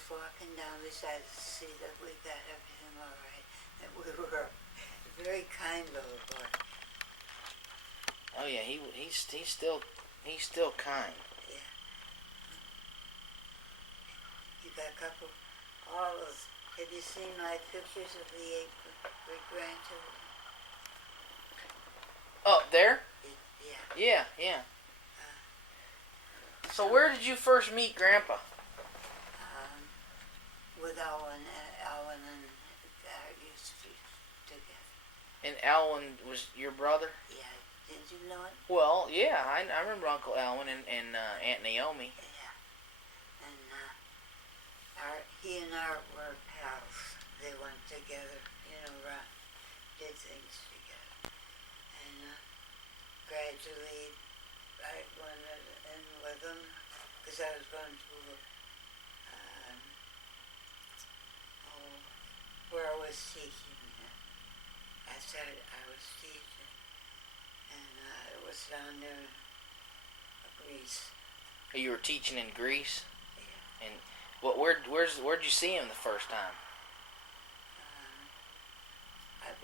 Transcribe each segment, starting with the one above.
was walking down beside to see that we got everything all right. And we were a very kind little boy. Oh yeah, he's still kind. Yeah. You got a couple, all those. Have you seen my pictures of the 8 great grandchildren? Up there? Yeah. Yeah. So where did you first meet Grandpa? With Alan and I used to be together. And Alwyn was your brother? Yeah. Did you know it? Well, yeah, I remember Uncle Alwyn and Aunt Naomi. Yeah. And he and Art were pals. They went together, did things together. And gradually I went in with them because I was going to where I was teaching. I was teaching, and it was down there in Greece. You were teaching in Greece? Yeah. And where'd you see him the first time?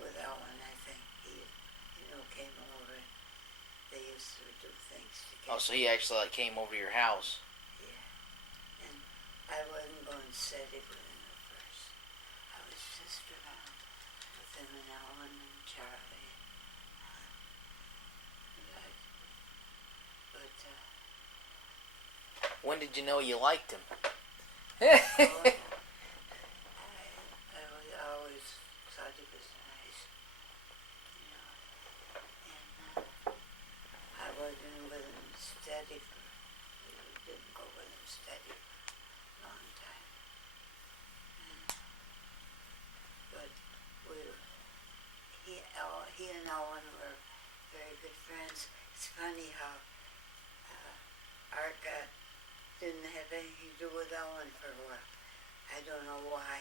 With Ellen, I think. He came over. They used to do things together. Oh, so he actually came over to your house? Yeah. And I wasn't going steady with him at first. I was just around with him and Ellen and Charlie. When did you know you liked him? I always thought he was nice, and I wasn't with him steady didn't go with him steady for a long time. But he and Ellen were very good friends. It's funny how Art didn't have anything to do with Ellen for a while. I don't know why.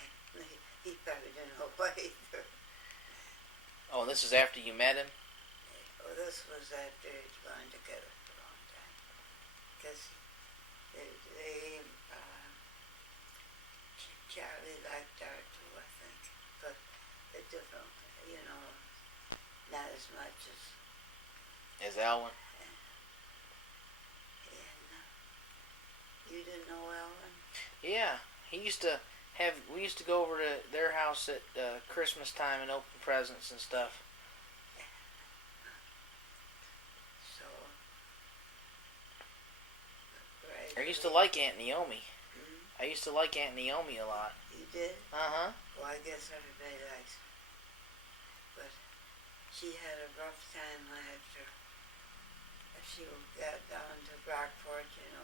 He probably didn't know why either. Oh, and this is after you met him? Well, this was after he'd gone together for a long time. Because Charlie liked Art too, I think. But a different, not as much As Alwyn? You didn't know Ellen? Yeah, we used to go over to their house at Christmas time and open presents and stuff. So, I used to like Aunt Naomi. Mm-hmm. I used to like Aunt Naomi a lot. You did? Uh-huh. Well, I guess everybody likes her. But she had a rough time after she got down to Brockport, and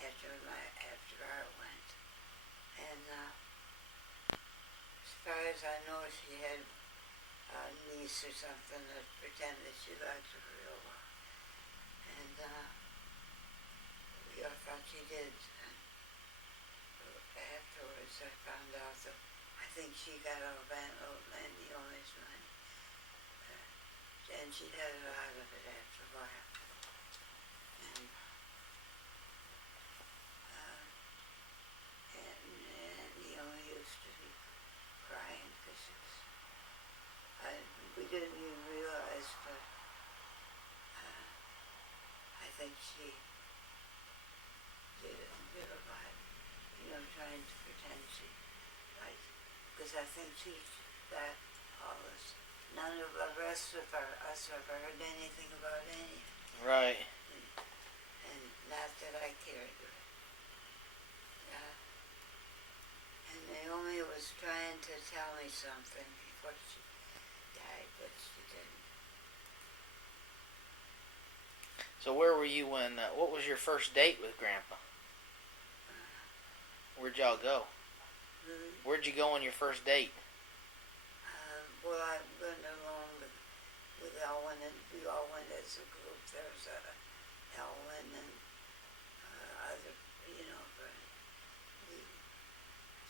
after Art went. And as far as I know, she had a niece or something that pretended she liked her real well. And I thought she did. And afterwards, I found out that I think she got old man Naomi's money. And she had a lot of it after a while. And Naomi used to be crying because we didn't even realize, but I think she did a lot, trying to pretend she liked, because I think she got all this. None of the rest of us ever heard anything about any. Right. And not that I cared. And Naomi was trying to tell me something before she died, but she didn't. So where were you when, what was your first date with Grandpa? Where'd y'all go? Where'd you go on your first date? Well, I went along with Ellen, and we all went as a group. There was Ellen and other, but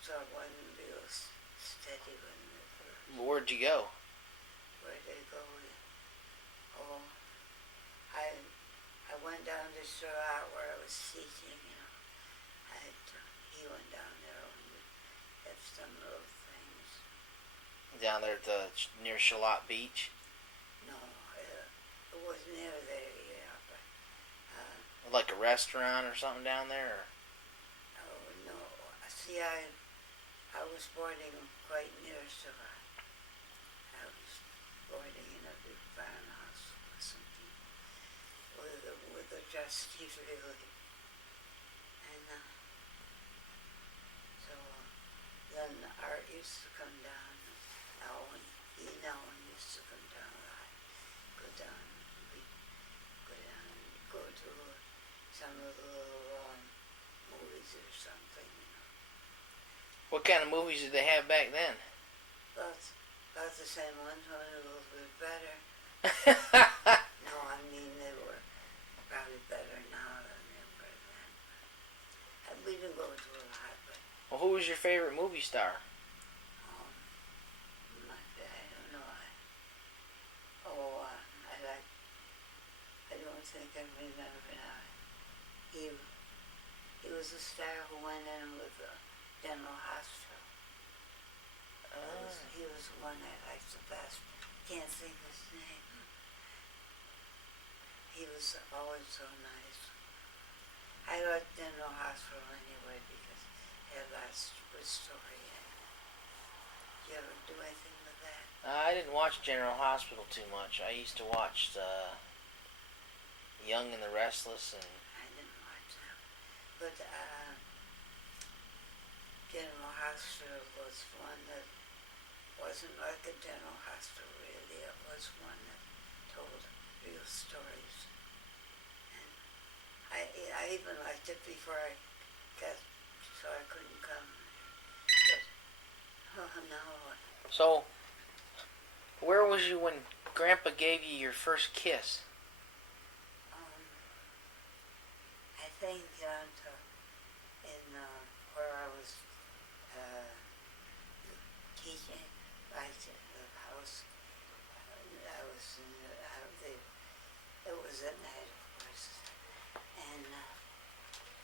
so I wasn't real steady with him at first. Where'd you go? Where did I go? I went down to Surratt where I was teaching, he went down Down there at near Shalott Beach? No, it was near there, yeah, but, Like a restaurant or something down there? oh, no. See, I was boarding quite near Savannah. I was boarding in a big farmhouse or something with a dusty really. And so then Art used to come down. Alan used to come down a lot. We'd go down and go to some of the little movies or something. What kind of movies did they have back then? About the same ones, only a little bit better. No, I mean they were probably better now than they were then. We didn't go to a lot, but Well, who was your favorite movie star? I don't know. I don't think I remember now. He was a star who went in with the General Hospital. He was the one I liked the best. Can't think of his name. He was always so nice. I liked General Hospital anyway because it had lots of good story in it. Did you ever do anything with that? I didn't watch General Hospital too much. I used to watch Young and the Restless and... I didn't watch that. But General Hospital was one that wasn't like a General Hospital really. It was one that told real stories. And I even liked it before I got, so I couldn't come there. But, oh no. So, where was you when Grandpa gave you your first kiss? I think down to in where I was teaching, right at the house. I was in it was at night, of course, and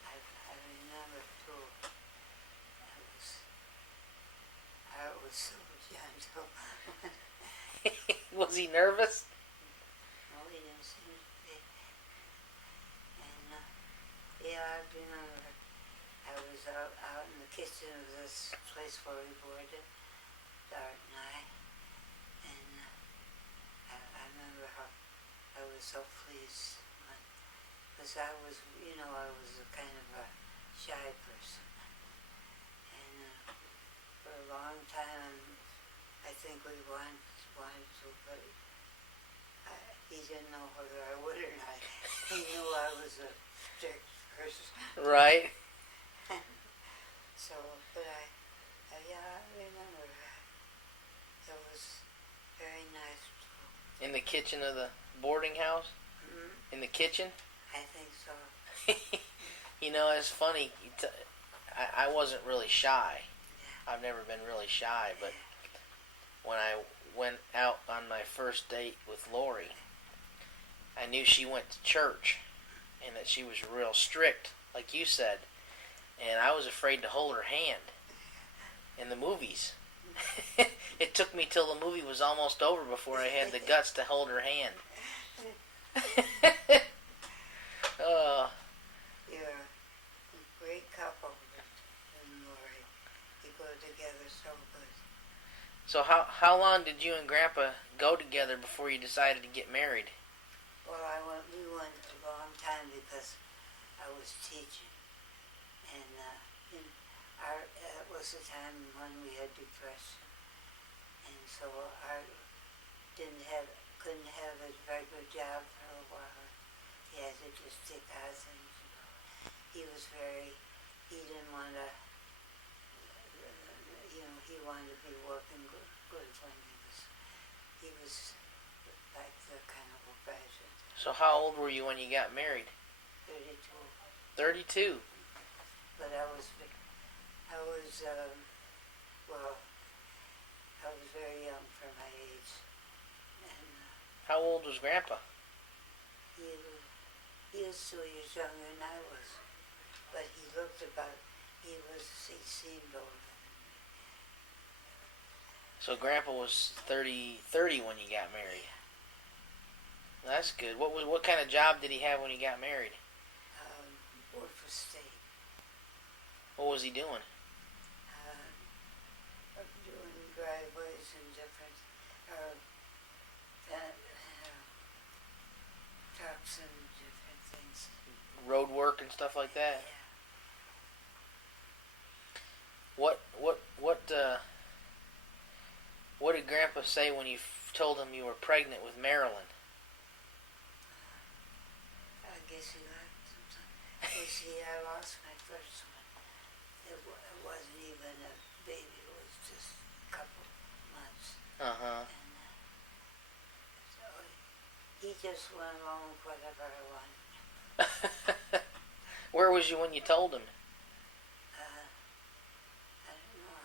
I remember too. I was so gentle. Was he nervous? No, he didn't seem to be. And yeah, I remember I was out in the kitchen of this place where we boarded, Dart and I, and I remember how I was so pleased because I was a kind of a shy person, and for a long time I think we wanted to, but he didn't know whether I would or not. He knew I was a strict person. Right. So, but I remember that. It was very nice too. In the kitchen of the boarding house? Mm-hmm. In the kitchen? I think so. You know, it's funny. I wasn't really shy. Yeah. I've never been really shy, but when I went out on my first date with Lori, I knew she went to church and that she was real strict, like you said, and I was afraid to hold her hand in the movies. It took me till the movie was almost over before I had the guts to hold her hand. You're a great couple, and Lori. You go together so good. So how long did you and Grandpa go together before you decided to get married? Well, we went a long time because I was teaching, and it was a time when we had depression, and so I couldn't have a regular job for a while. He had to just take out things. He didn't want to, he wanted to be working good when he was like the kind of old fashioned. So how old were you when you got married? 32. 32. But I was very young for my age, and How old was Grandpa? he was 2 years younger than I was, but he seemed older. So Grandpa was 30 when you got married. That's good. What kind of job did he have when he got married? Worked for state. What was he doing? Doing driveways and different trucks and different things. Road work and stuff like that. Yeah. What did Grandpa say when you told him you were pregnant with Marilyn? I guess he laughed sometimes. You see, I lost my first one. It wasn't even a baby. It was just a couple months. Uh-huh. And so he just went along with whatever I wanted. Where was you when you told him? I don't know.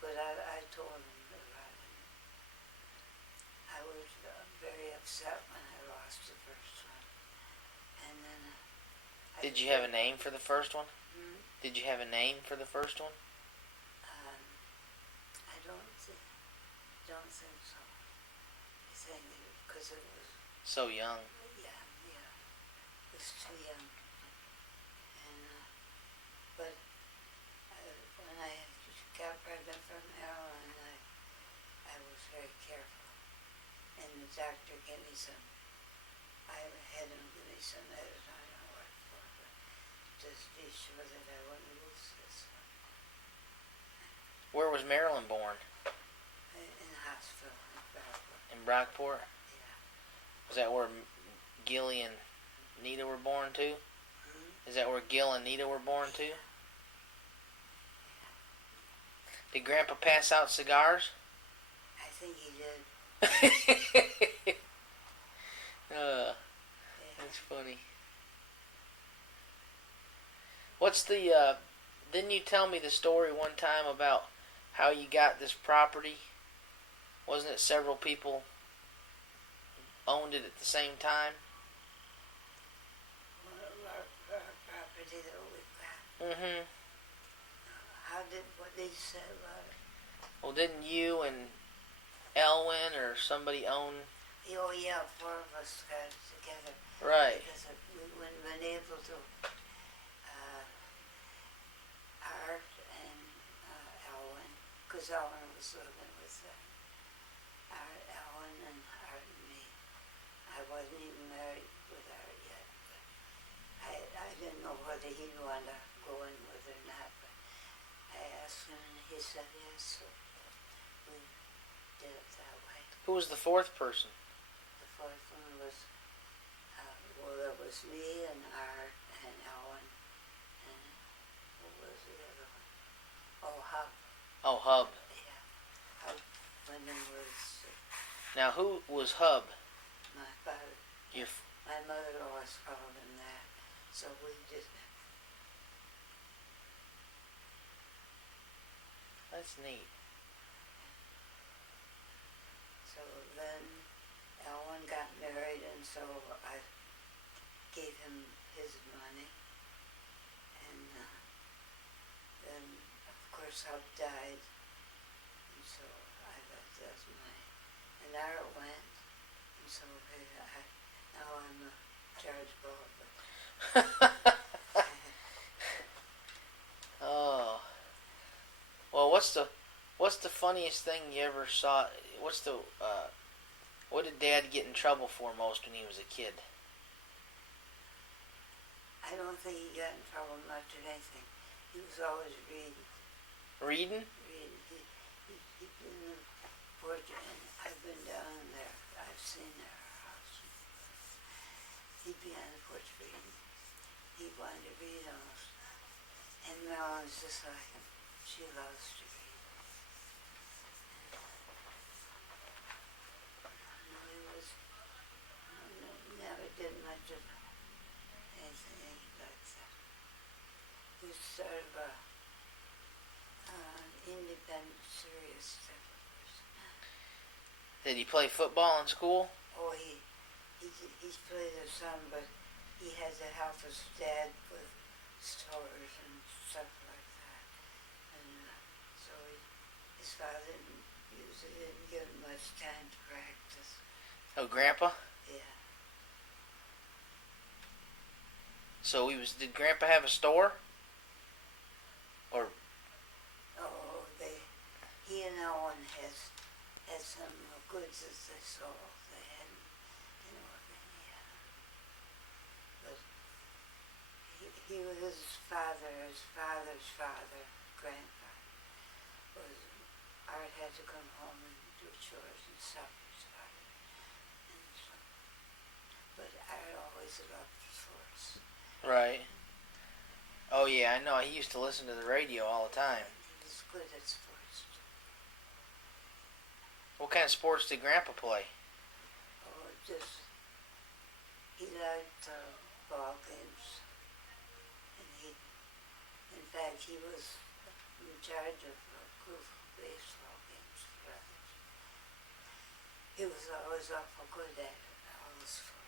But I told him that I was very upset when I lost the first one. And then Did you have a name for the first one? Did you have a name for the first one? I don't think so. I think because it was So young. yeah, it was too young. And but when I got pregnant from Marilyn, I was very careful. And the doctor gave me some. I had him give me some medicine. I don't know what for, but just be sure that I wouldn't lose this one. Where was Marilyn born? In the hospital in Brockport. In Brockport? Yeah. Was that where Gilly and Nita were born too? Is that where Gil and Nita were born too? Did Grandpa pass out cigars? I think he did. That's funny. What's the, didn't you tell me the story one time about how you got this property? Wasn't it several people owned it at the same time? Our property that we got. Mm-hmm. What did you say about it? Well, didn't you and Elwin or somebody own? Oh yeah, 4 of us got it together. Right. Because we wouldn't been able to. Art and Elwin, because Elwin was living with Elwin and Art and me. I wasn't even married with Art yet, but I didn't know whether he'd want to go in with or not. But I asked him, and he said yes. So we did it that way. Who was the fourth person? The fourth one was there was me and Art and Elwin. What was the other one? Oh, Hub. Oh, Hub. Yeah. Hub Wyndham was Now, who was Hub? my father. My mother always called him that. So we just... That's neat. So then Elwin got married, and so I gave him his money. And then, of course, Hub died, and so I got this money. And there it went, and so now I'm a charge bullet. Oh. Well, what's the funniest thing you ever saw? What did Dad get in trouble for most when he was a kid? I don't think he got in trouble much or anything. He was always reading. Reading? Reading. He'd been in the porch, and I've been down there. I've seen their house. He'd be on the porch reading. He wanted to read almost. And Melon's just like him. She loves to read. Never did much of anything like that. He was sort of an independent, serious type of person. Did he play football in school? Oh, he's played with some, but he has to help his dad with stores and stuff like that. And so his father usually didn't give him much time to practice. Oh, Grandpa? Yeah. So did Grandpa have a store? Or, Oh, he and Ellen had some goods that they sold. They hadn't, yeah. But he was his father's father, Grandpa, Art had to come home and do chores and stuff for his father. And so, but Art always loved sports. right. Oh, yeah, I know. He used to listen to the radio all the time. He was good at sports. What kind of sports did Grandpa play? Oh, he liked ball games. And in fact, he was in charge of a group of baseball games for others. He was always awful good at all the sports.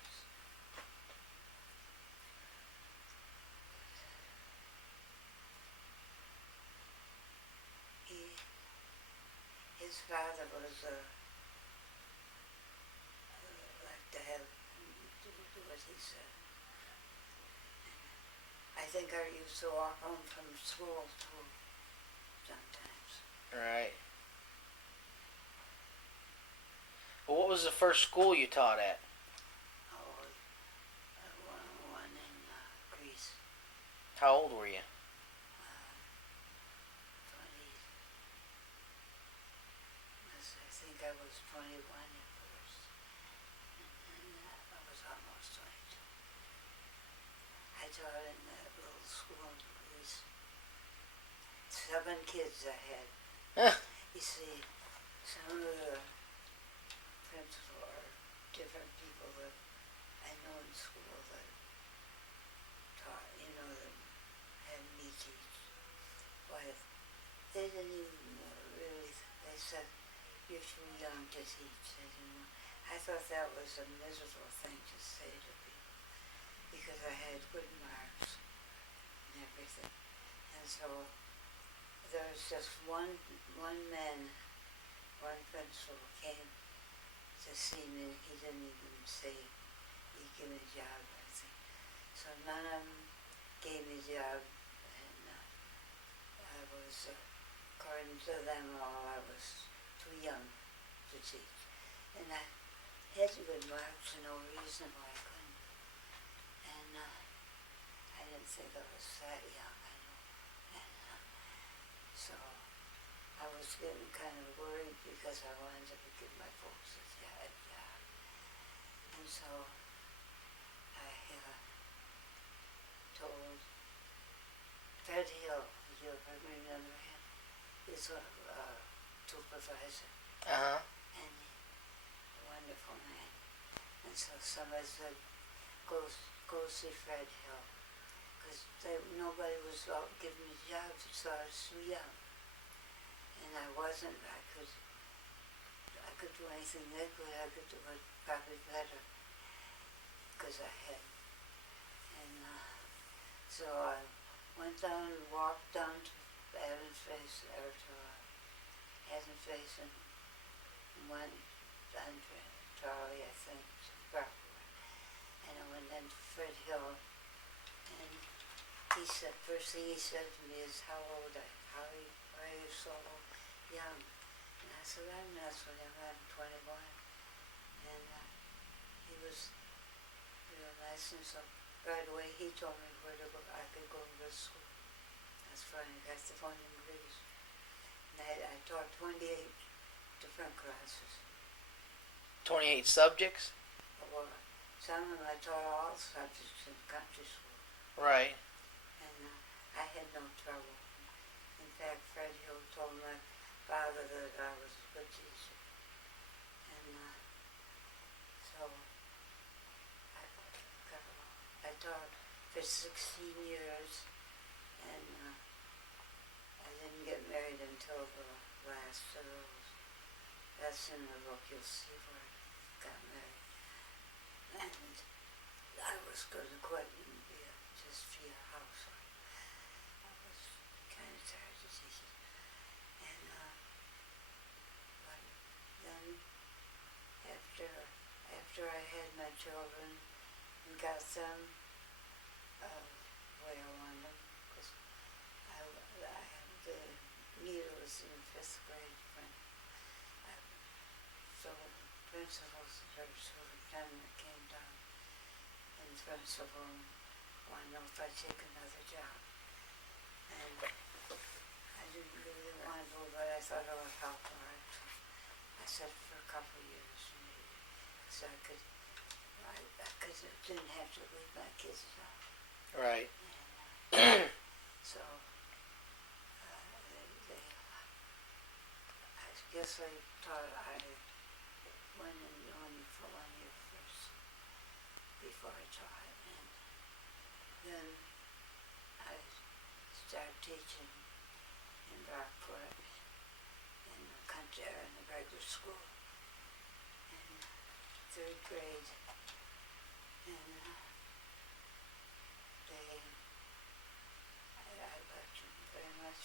His father was like to have do what he said. I think I used to walk home from school too sometimes. Right. Well, what was the first school you taught at? Oh, one in Greece. How old were you? 20. I think I was 21 at first, and I was almost 22. I taught in that little school in Greece. 7 kids I had. Huh. You see, some of the principal are different people that I know in school that taught, that had me teach. Why, they didn't even really, they said, you're too young to teach. They didn't want, I thought that was a miserable thing to say to people because I had good marks and everything. And so there was just one principal came to see me. He didn't even say he'd give me a job or anything. So none of them gave me a job, and I was, according to them all, I was too young to teach. And I had good marks for no reason why I couldn't. And I didn't think I was that young, I know. And so I was getting kind of worried because I wanted to give my folks a job. And so I told Fred Hill, did you ever remember him? He's a supervisor. Uh-huh. And a wonderful man. And so somebody said, go see Fred Hill. Because nobody was giving me jobs, so I was too young. And I wasn't. I could do anything they could. I could do it probably better because I had. And so I went down and walked down to Adams Face, or to Adams Face, and went down to Charlie, I think, to Brockway. And I went down to Fred Hill, and he said, first thing he said to me is, how old are you so young? And I said, I'm not so young, I'm 21. And he was real nice, and so right away he told me where to go. I could go to this school. That's funny, that's the one in Greece. And I taught 28 different classes. 28 subjects? Well, some of them I taught all subjects in country school. Right. And I had no trouble. In fact, Fred Hill told my father that I was a good teacher. And so I taught for 16 years, and I didn't get married until the last of those. That's in the book, you'll see where I got married. And I was going to quit and just be a housewife. I was kind of tired of teaching. And children and got them where I wanted them. Because I had the needles in 5th grade when I, so the principal's her superintendent came down, and the principal wanted to know if I'd take another job. And I didn't really want to go, but I thought it would help her. I said for a couple of years maybe, so I didn't have to leave my kids alone. Right. And, so I guess I thought I went in only for 1 year first before I taught, and then I started teaching in Rockport in the country, in the regular school in 3rd grade, and I liked them very much.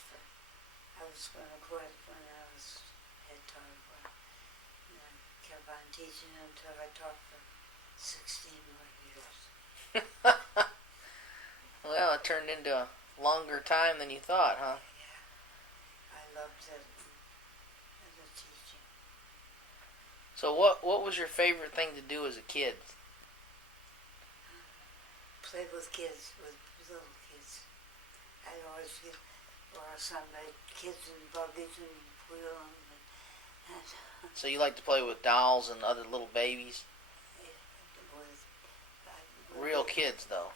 I was going to quit when I was head taught, and I kept on teaching until I taught for 16 more years. Well, it turned into a longer time than you thought, huh? Yeah, I loved it as a teaching. So what was your favorite thing to do as a kid? Play with kids, with little kids. I'd always get, or somebody, kids in buggies and wheel them, and So you like to play with dolls and other little babies? with Real kids, though.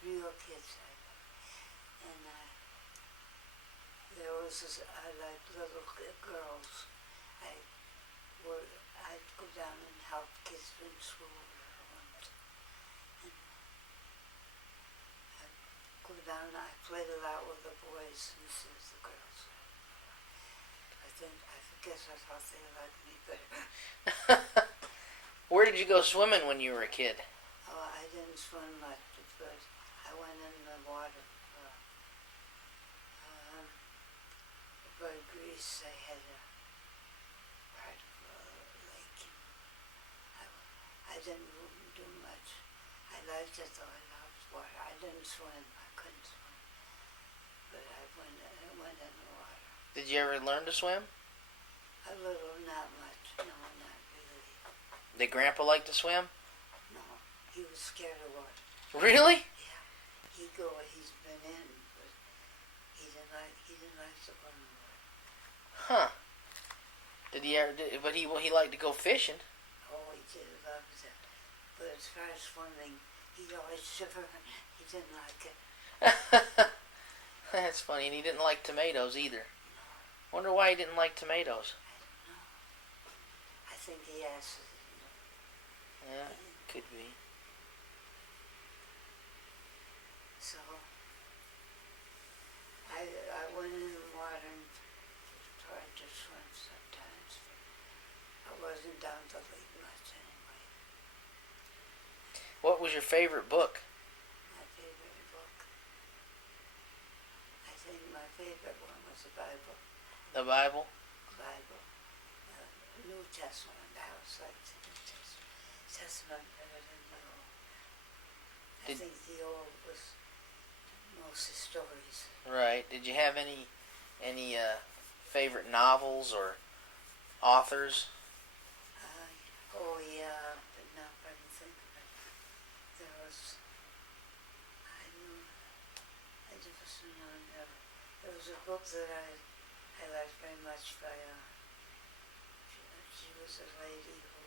Real kids, I love. And there was this, I liked little girls. I'd go down and help kids in school. And I'd go down, I played a lot with the boys instead of the girls. I guess I thought they liked me better. Where did you go swimming when you were a kid? Oh, I didn't swim much, but I went in the water. By Greece, they had a part of a lake. I didn't do much. I liked it though. I loved water. I didn't swim. I couldn't swim, but I went in the water. Did you ever learn to swim? A little, not much. No, not really. Did Grandpa like to swim? No, he was scared of water. Really? Yeah, he's been in, but he didn't like to go in the water. Huh. Did he ever? But he liked to go fishing. Oh, he did love it. But as far as swimming, he always shivered. He didn't like it. That's funny, and he didn't like tomatoes either. Wonder why he didn't like tomatoes. I don't know. I think he asked. Yeah, could be. So I went in the water and tried to swim sometimes. I wasn't down to lake much anyway. What was your favorite book? My favorite book. I think my favorite one was the Bible. The Bible? Bible. New Testament. I was like the New Testament better than the Old. I think the Old was mostly stories. Right. Did you have any favorite novels or authors? Oh yeah, but not if I can think of it. There was, there was a book that I liked very much by, she was a lady who,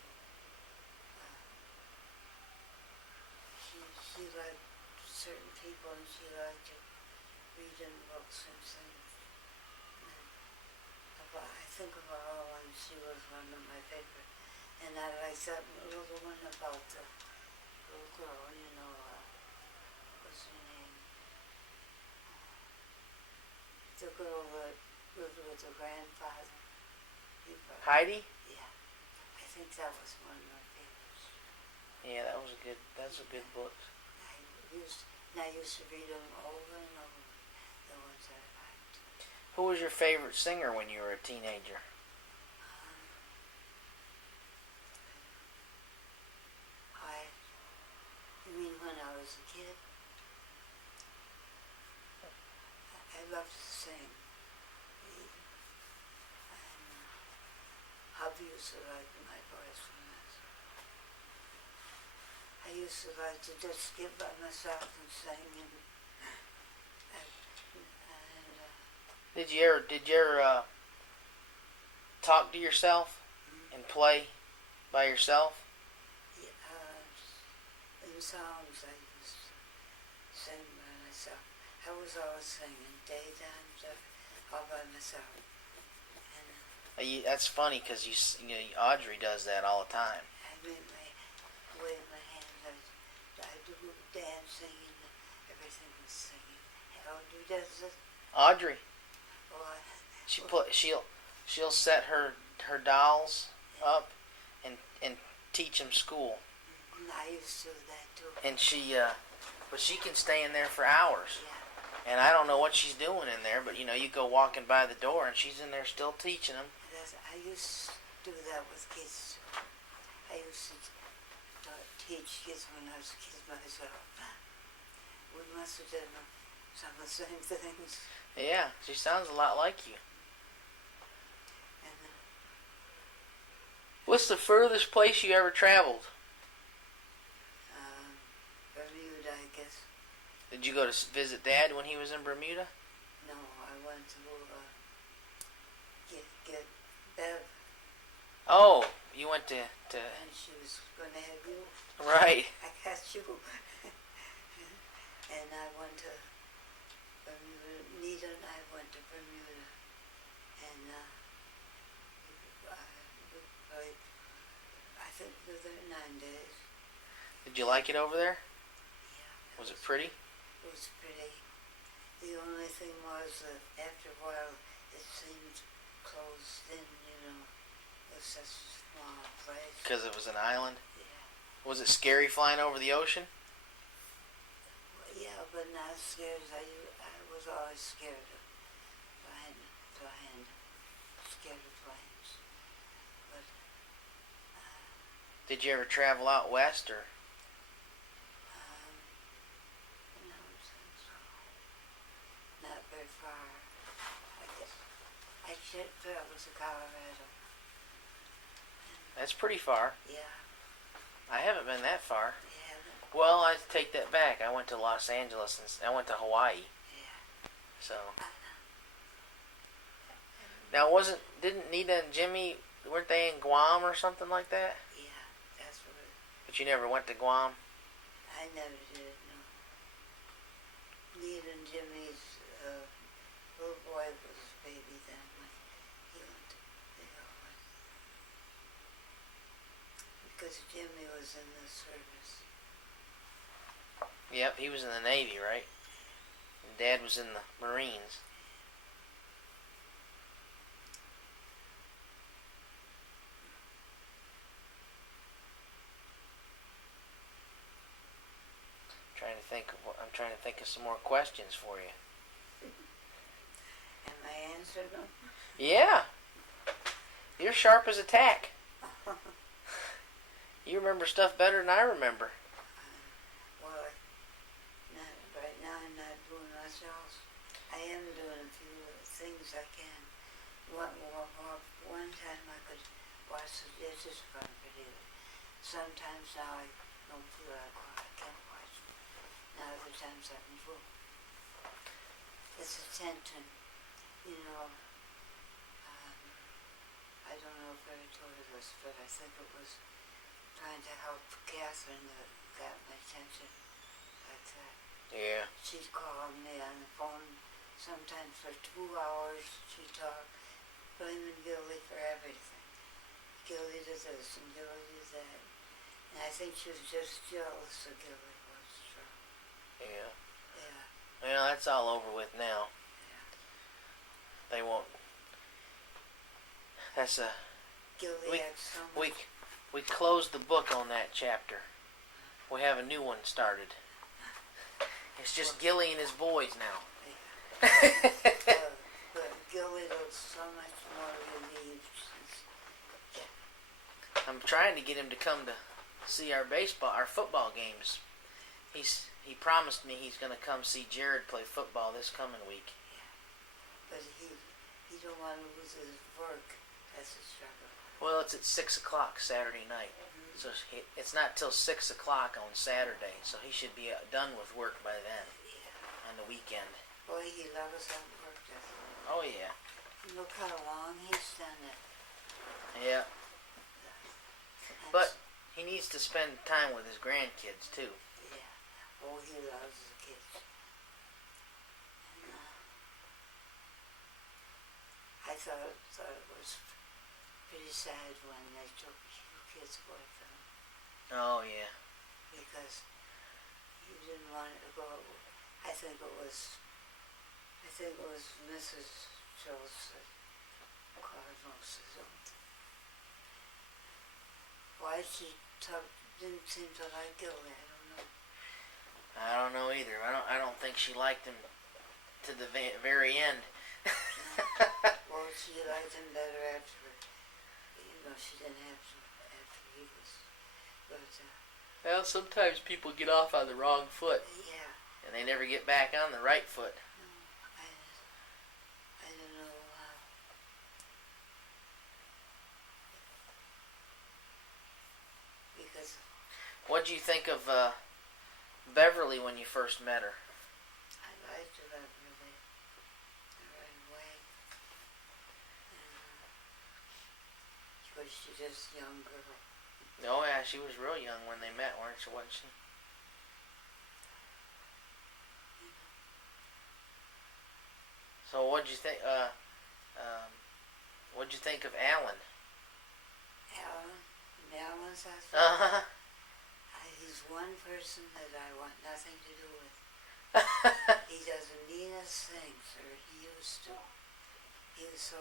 she liked certain people and she liked to read in books and things. And I think of all and she was one of my favorite. And I like that little one about the little girl, what's her name? The girl that lived with her grandfather. Heidi? Yeah. I think that was one of my favorites. Yeah, that's a good book. I used to read them over and over, the ones that I liked. Who was your favorite singer when you were a teenager? loved to sing. And hubby used to like my voice from this. I used to like to just get by myself and sing Did you ever talk to yourself and play by yourself? in songs I used to sing by myself. I was always singing daytime stuff all by myself. And That's funny because Audrey does that all the time. I made my wave my hands. I do dancing and everything was singing. Audrey does it. Audrey, Oh, she'll set her dolls up and teach them school. I used to do that too. And but she can stay in there for hours. Yeah. And I don't know what she's doing in there, but you go walking by the door and she's in there still teaching them. I used to do that with kids too. I used to teach kids when I was a kid myself. We must have done some of the same things. Yeah, she sounds a lot like you. And What's the furthest place you ever traveled? Bermuda, I guess. Did you go to visit Dad when he was in Bermuda? No, I went to get Bev, Oh, you went to and she was going to have you. right. I got you. And I went to Bermuda. Nita and I went to Bermuda. And I think we were there 9 days. Did you like it over there? Yeah. Was it pretty? It was pretty. The only thing was that after a while it seemed closed in, It was such a small place. Because it was an island? Yeah. Was it scary flying over the ocean? Yeah, but not as scared as I was always scared of flying, scared of planes. But, Did you ever travel out west or? no, so not very far. I guess I should travel to Colorado. That's pretty far. Yeah, I haven't been that far. yeah, Well, I take that back. I went to Los Angeles and I went to Hawaii. yeah. So now didn't Nita and Jimmy, weren't they in Guam or something like that? Yeah, that's what But you never went to Guam? I never did, no. Nita and Jimmy's little boy was a baby then when he went to, they all went. Because Jimmy was in the service. Yep, he was in the Navy, right? And Dad was in the Marines. I'm trying to think of some more questions for you. Am I answering them? Yeah. You're sharp as a tack. You remember stuff better than I remember. Well, right now I'm not doing much else. I am doing a few things I can. One time I could wash the dishes from pretty. Sometimes now I don't feel like I can't wash them. Now other times I can do. It's attention, I don't know if I told you this, but I think it was trying to help Catherine that got my attention like that. Yeah. She'd call me on the phone sometimes for 2 hours. She'd talk, blaming Gilly for everything. Gilly did this and Gilly did that. And I think she was just jealous of Gilly was true. Yeah. Yeah. Well, that's all over with now. They won't. That's a. Gilly had so much. We closed the book on that chapter. We have a new one started. It's just Gilly and his boys now. But Gilly looks so much more relieved since. I'm trying to get him to come to see our football games. He promised me he's going to come see Jared play football this coming week. but he don't want to lose his work. That's a struggle. Well, it's at 6 o'clock Saturday night. Mm-hmm. So it's not till 6 o'clock on Saturday, so he should be done with work by then, Yeah. on the weekend. Boy, he loves that work, doesn't he? Oh, yeah. Look how long he's done it. Yeah. And But he needs to spend time with his grandkids, too. yeah. Oh, he loves the kids. And, I thought it was pretty sad when they took you kids away from him Oh, yeah. because he didn't want to go. I think it was Mrs. Joseph Cardinals or something. Why she didn't seem to like Gilly, I don't know. I don't know either. I don't think she liked him to the very end. Well, she liked him better after, she didn't have to after he was, but, Well, sometimes people get off on the wrong foot, yeah, and they never get back on the right foot. no, I don't know, because What'd you think of Beverly when you first met her? I liked her really right away, and, of course, she's just a young girl. Oh, yeah, she was real young when they met, wasn't she? So what'd you think? What'd you think of Alan? Alan's husband, Uh-huh. he's one person that I want nothing to do with. He doesn't mean a thing, sir. He used to. He was so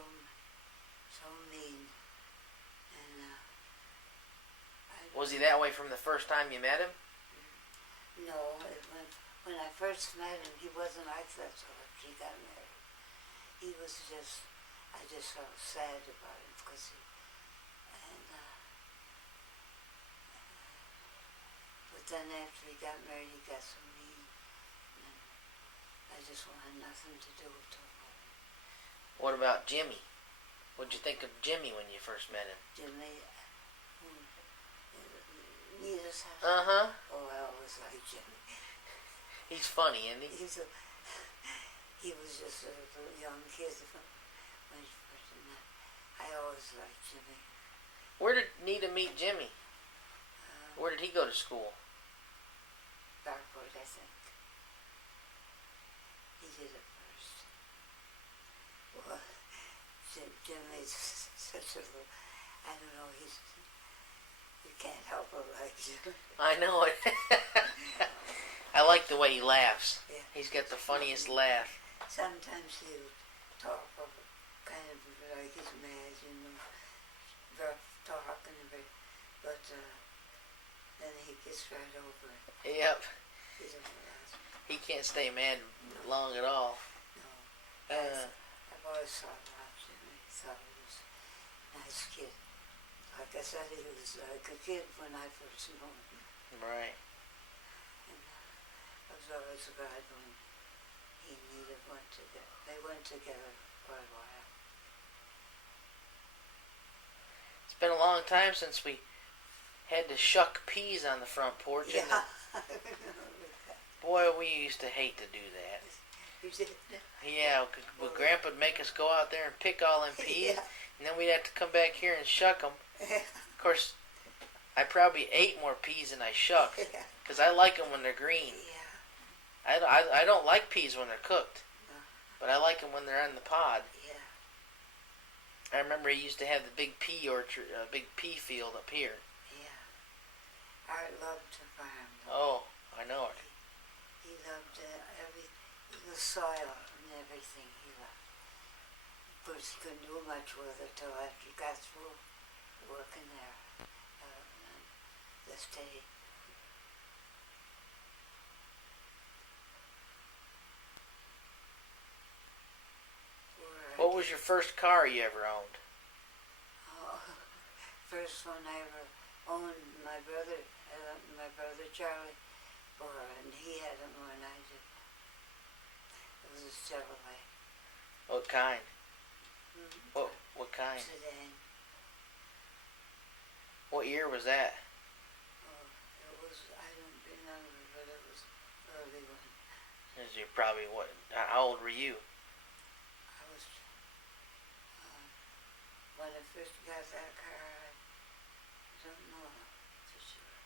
mean, and Was he that way from the first time you met him? No, when I first met him, he wasn't like that. So he got married, he was just. I just felt sad about him because he. And but then after he got married, he got so mean, and I just wanted nothing to do with him. What about Jimmy? What'd you think of Jimmy when you first met him? Jimmy, Nita's house. Uh-huh. Oh, I always liked Jimmy. He's funny, isn't he? He was just a little young kid when he first met. I always liked Jimmy. Where did Nita meet Jimmy? Where did he go to school? Dartford, I think. He did it first. Well, Jimmy's such a little, I don't know, you can't help but like Jimmy. I know it. I like the way he laughs. Yeah. He's got the funniest laugh. Sometimes he'll talk of kind of like he's mad, rough talk and everything, but then he gets right over it. Yep. He doesn't last. He can't stay mad long at all. No. Uh, I've always thought about Jimmy. Thought he was a nice kid. Like I said, he was like a kid when I first knew him. right. And I was always glad when he and Nita went together. They went together for a while. It's been a long time since we had to shuck peas on the front porch. Yeah. Boy, we used to hate to do that. You did? Yeah, but Grandpa would make us go out there and pick all them peas, Yeah. and then we'd have to come back here and shuck them. Of course, I probably ate more peas than I shucked, Yeah. because I like them when they're green. Yeah. I don't like peas when they're cooked, No. but I like them when they're in the pod. Yeah. I remember he used to have the big pea orchard, big pea field up here. Yeah. Art loved to farm. Oh, I know it. He loved the soil and everything he loved. Of course, he couldn't do much with it till after he got through working there on the estate. What was your first car you ever owned? Oh, first one I ever owned, my brother Charlie bought, and he had it more than I did. It was a Chevrolet. What kind? Mm, What kind? sedan. What year was that? Oh, it was, I don't remember, but it was early one. Is you probably what? How old were you? I was, uh, when I first got that car, I don't know for sure.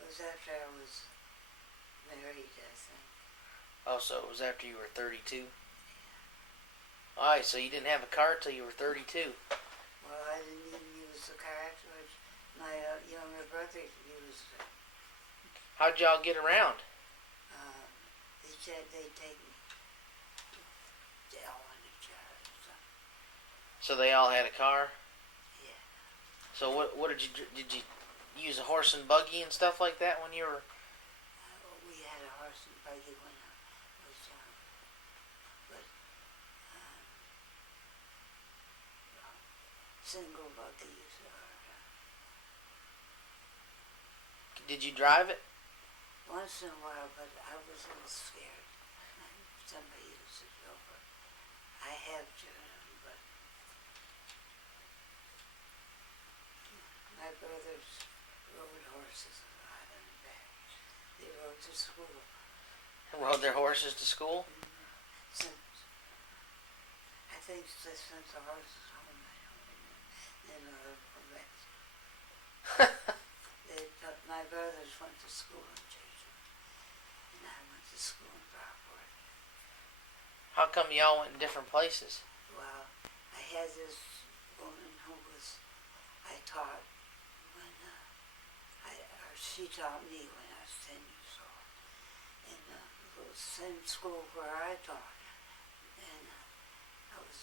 It was after I was married, I think. Oh, so it was after you were 32. Alright, so you didn't have a car till you were 32. Well, I didn't even use the car afterwards. My younger brother used it. How'd y'all get around? They said they'd take me down on the car or something. So they all had a car. Yeah. So what did you use a horse and buggy and stuff like that when you were? We had a horse and buggy when I was young, but um, single buggies or Did you drive it? once in a while, but I was a little scared. Somebody used it over. I have driven, but my brothers rode horses a lot in the back. They rode to school. Rode their horses to school? Since, I think they sent the horses home, I don't remember. Then they'll go back. My brothers went to school in Churchill, and I went to school in Brockport. How come y'all went in different places? Well, I had this woman who I taught when, or she taught me when I was 10 years old. In the same school where I taught. And I was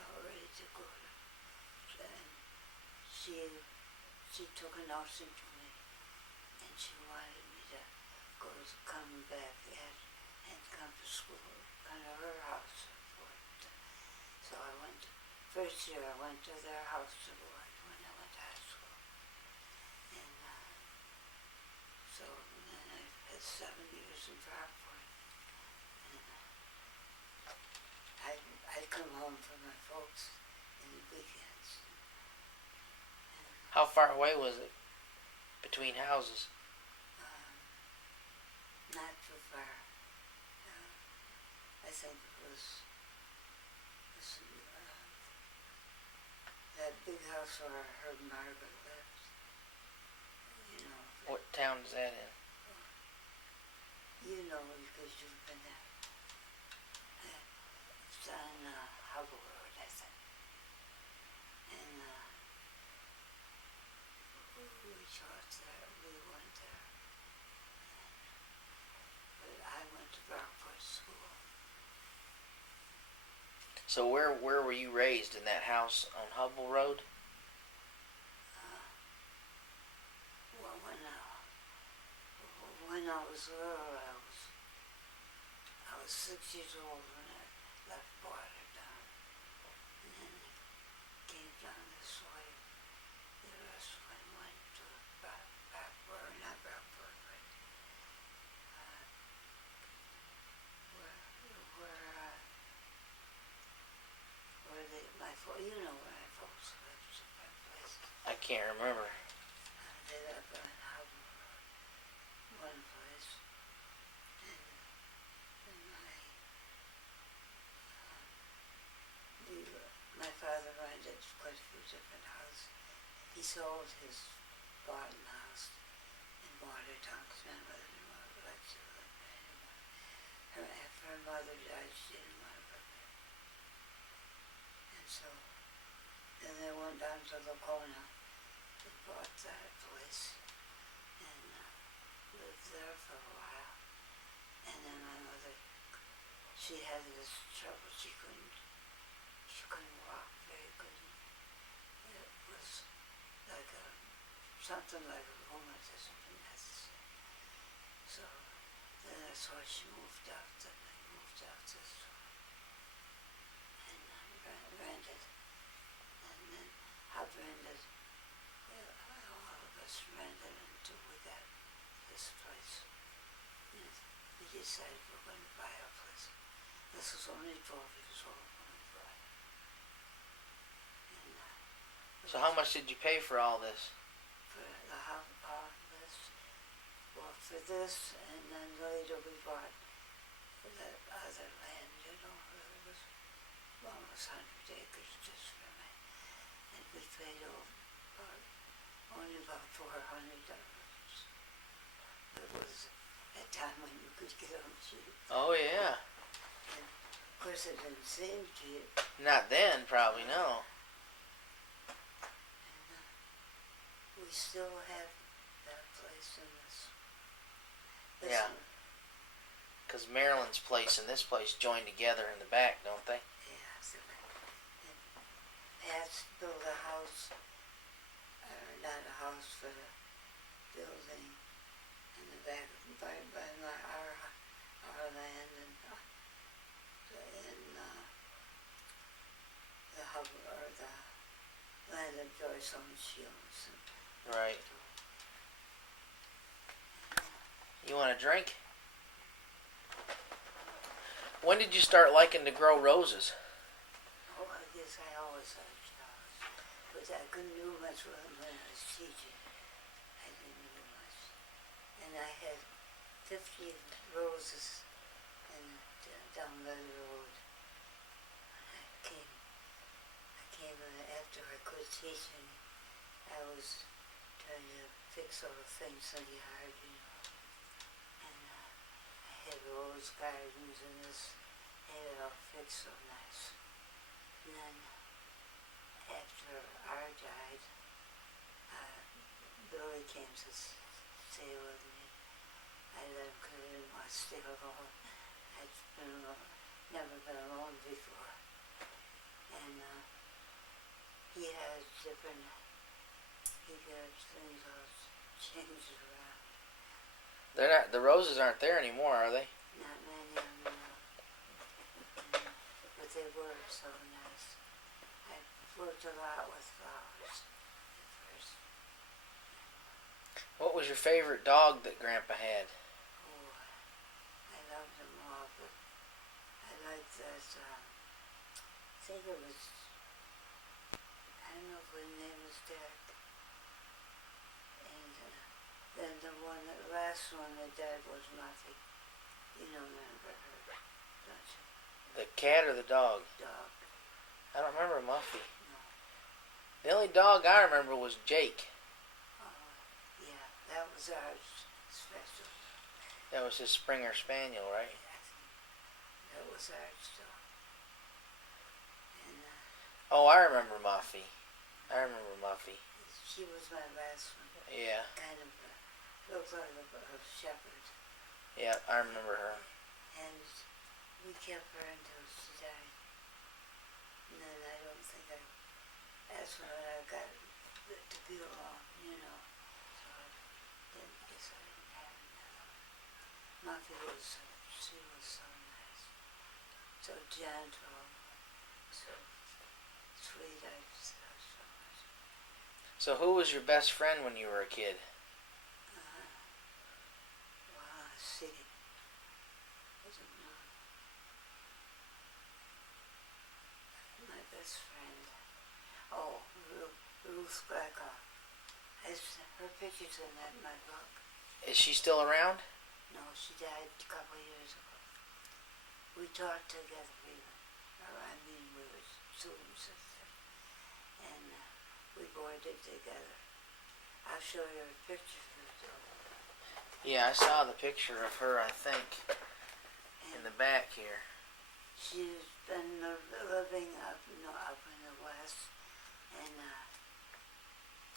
about ready to go to, and she took a notion to me, and she wanted me to come back and come to school, come to her house for it. So I went, first year I went to their house to board when I went to high school. And so then I had 7 years in Brockport. And I'd come home from my folks in the weekends. How far away was it between houses? Not too far. I think it was that big house where I heard Margaret lived. You know. What town is that in? You know because you've been there. It's on Hubble Road, I think. And we taught there. We went there. But I went to Brockport School. So where were you raised, in that house on Hubble Road? Well, when I was little, I was 6 years old when I left Watertown, and then came down this way. The rest went to Brockport, not Brockport, but where you know where my folks lived, different places. I can't remember. They lived on Hubble Road, one place, and my father rented quite a few different houses. He sold his Barton house in Watertown because my mother didn't want to let you live there anymore. After her mother died, she didn't want to live there. And so then they went down to Lacona and bought that place and lived there for a while. And then my mother, she had this trouble. She couldn't walk very good. It was like something like a rheumatism, that's it. So then that's why she moved out this way. And rented. And then I've rented, all of us rented until we got this place. And we decided we're going to buy a place. This Alice was only 12 years old when we bought it. And, So how much did you pay for all this? for the house, for this, and then later we bought that other land, you know, it was almost 100 acres just for me. And we paid only about $400. It was a time when you could get them cheap. Oh yeah. And of course it didn't seem cheap. Not then, probably no. And we still have that place in this. Yeah. Because Marilyn's place and this place join together in the back, don't they? Yeah, so and Pat's built a house, or not a house, but a building in the back by our land and in the hub or the land of Joyce on Shields. Right. You want a drink? When did you start liking to grow roses? Oh, I guess I always liked flowers, but I couldn't do much with them when I was teaching. I didn't do much. And I had 50 roses down by the road. I came after I quit teaching. I was trying to fix all the things in the yard, you know. And I had rose gardens and this had it all fixed so nice. And then after R died, Billy came to stay with me. I let him because I didn't want to stay alone. I'd never been alone before. And he got things all changed around. They're not. The roses aren't there anymore, are they? Not many of them, but they were so nice. I worked a lot with flowers at first. What was your favorite dog that Grandpa had? Oh, I loved them all, but I liked that, I think it was, I don't know if her name was Derek. And then the last one that died was Muffy. You don't remember her, don't you? The cat or the dog? Dog. I don't remember Muffy. No. The only dog I remember was Jake. Oh, yeah, that was our special. That was his Springer Spaniel, right? That was our dog. And Oh, I remember Muffy. I remember Muffy. she was my last one. Yeah. Kind of looked like a shepherd. Yeah, I remember her. And we kept her until she died. And then I don't think that's when I got to be alone, you know. So I guess I didn't have another one. Muffy she was so nice. So gentle. So sweet. I just loved so much. So who was your best friend when you were a kid? Well, let's see. I don't know. My best friend. Oh, Ruth Blackoff. Her picture's in my book. Is she still around? No, she died a couple of years ago. We talked together even. Or I mean, we were two and sister. And we boarded together. I'll show you a picture of her. Yeah, I saw the picture of her, I think, in the back here. She's been living up in the West, and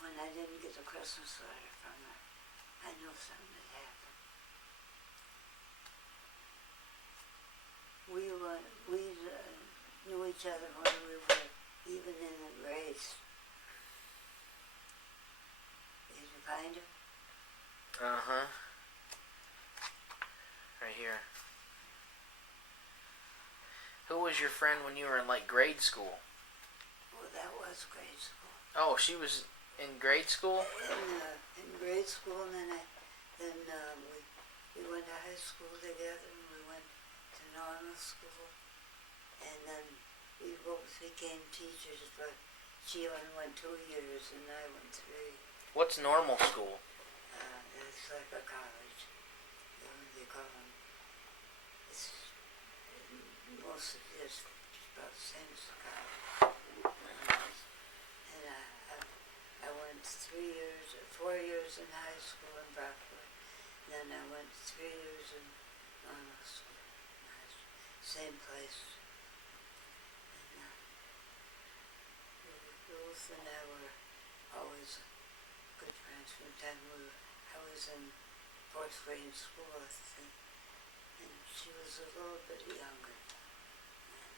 when I didn't get the Christmas letter from her, I knew something had happened. We knew each other when we were even in the grades. Did you find her? Uh-huh. Right here. Who was your friend when you were in, like, grade school? Well, that was grade school. Oh, she was in grade school? In grade school, and then we went to high school together, and we went to normal school. and then we both became teachers, but she only went 2 years and I went 3. What's normal school? It's like a college. They call them. It's most of it is about the same as a college. And I went 4 years in high school in Brockwood. Then I went 3 years in normal school. Same place. And Ruth and I were always good friends from the time I was in 4th grade school, I think. And she was a little bit younger. And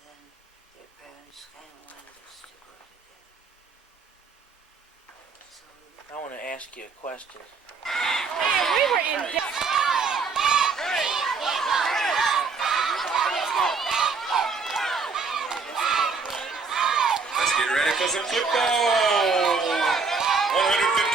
then their parents kind of wanted us to go together. So I want to ask you a question. We were in. Let's get ready for some football. 150